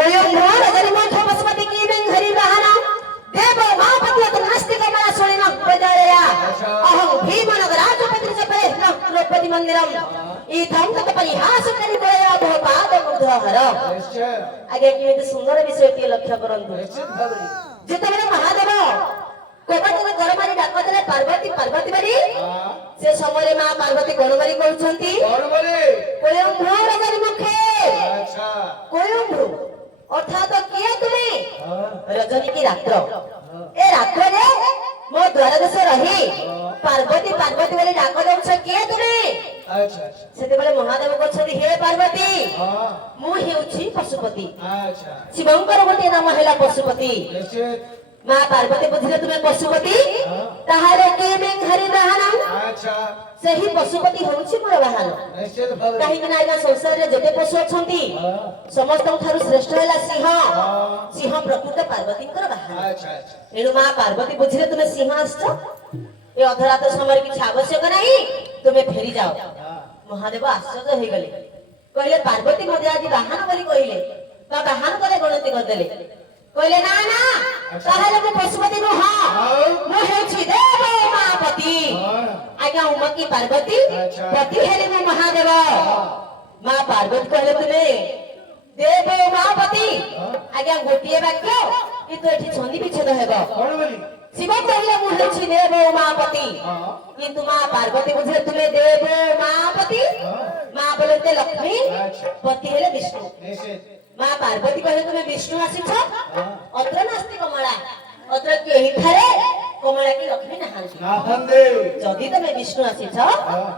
कोयंभोर जन्मोठ पशुपति की में हरि बहाना देव महापति अत नास्तिक मना सुनिना बजाया अहं भीम नगराज पत्र जपे द्रौपदी मंदिरम इथं तत परिहास करि गया भोपाद मुग्धहर आगे कि सुंदर विषय के लक्ष्य करंतु जेतबेले महादेव कोबाटरे गरमारी डाक देले पार्वती पार्वती बारी से समय मां पार्वती गरमारी कहउछंती कोयंभोर जन्मोखे अच्छा कोयंभो अर्थात किए तुमे रजनी की रात्र ए रात्र रे मो द्वार देश रही पार्वती पार्वती बोली डाक दउछ किए तुमे अच्छा अच्छा सेते बेले महादेव कहछथि हे पार्वती मु हेउछि पशुपति अच्छा शिवंकर गोटे नाम हैला पशुपति मां पार्वती बुझिले तुमे पशुपति ताहारे के में हरि बाहन अच्छा सही पशुपति होउछि मोर बाहन निश्चित भाव काहे कि ना संसार रे जते पशु अछंती समस्त थारु श्रेष्ठ हैला सिंह सिंह प्रकृत पार्वती कर बाहन अच्छा अच्छा एनु मां पार्वती बुझिले तुमे सिंह आछो ए अधरात समय किछ आवश्यक नाही तुमे फेरी जाओ महादेव आश्चर्य हो गले कहले पार्वती मते आदि बाहन बोली कहले बा बाहन करे गणति कर देले कहले ना ना ताहाले मु पशुपति नो हां मु हेछि देव महापति आज्ञा उमकी पार्वती पति हेले मु महादेव मां पार्वती कहले तुमे देव महापति आज्ञा गोटिए वाक्य कि तो एठी छंदी विच्छेद हेबो कोन बोली शिव कहले मु हेछि देव महापति किंतु मां पार्वती बुझे तुमे देव महापति मां बोलते लक्ष्मी पति हेले विष्णु निश्चित मां पार्वती कहले तुमे विष्णु आसीछ अत्र नास्ति कमला अत्र केही थारे कमला की लक्ष्मी नहांती नाहंदे जदी तुमे विष्णु आसीछ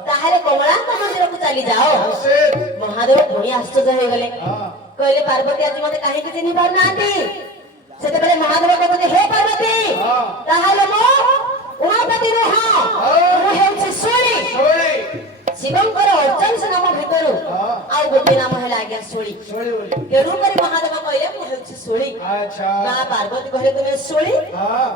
ताहाले कमला मंदिर को चली जाओ महादेव पुणी आश्चर्य हो गले कहले पार्वती आज मते काहे कि चिन्हि पार नांती सेते बेले महादेव कहते हे पार्वती ताहाले मो उमापति नो हां मु हेउछि सोळी शिवंकर अर्चन नाम भितरु आ गोटे नाम हैला आज्ञा सोळी केरु करी महादेव कहले मु हेउछि सोळी अच्छा ना पार्वती कहले तुमे सोळी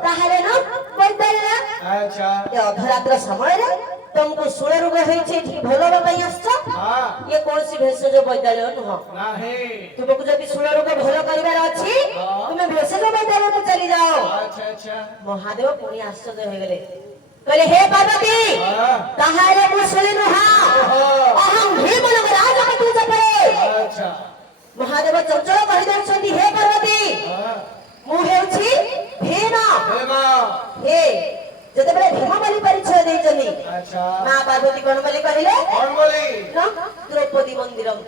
ताहाले न बैतले अच्छा ए अधरात्र समय रे तुमको सोळे रोग हेछि ठीक भलो पई आछो हां ये कोनसी भेषज बैतले न नाही तुमको जदी सोळे रोग भलो करिवार अछि तुमे भेषज बैतले को चली जाओ अच्छा अच्छा महादेव पुणी आश्चर्य हो गले कहले हे पार्वती ताहाले मु सोळे न हां अहं भीम नगराज पति जपे अच्छा महादेव चंचल कहि दउछंती हे पार्वती मु हेउछि भीम हे जते बेले भीम बोली परिचय देइचनी अच्छा मां पार्वती कोन बोली कहिले कोन बोली द्रौपदी मंदिरम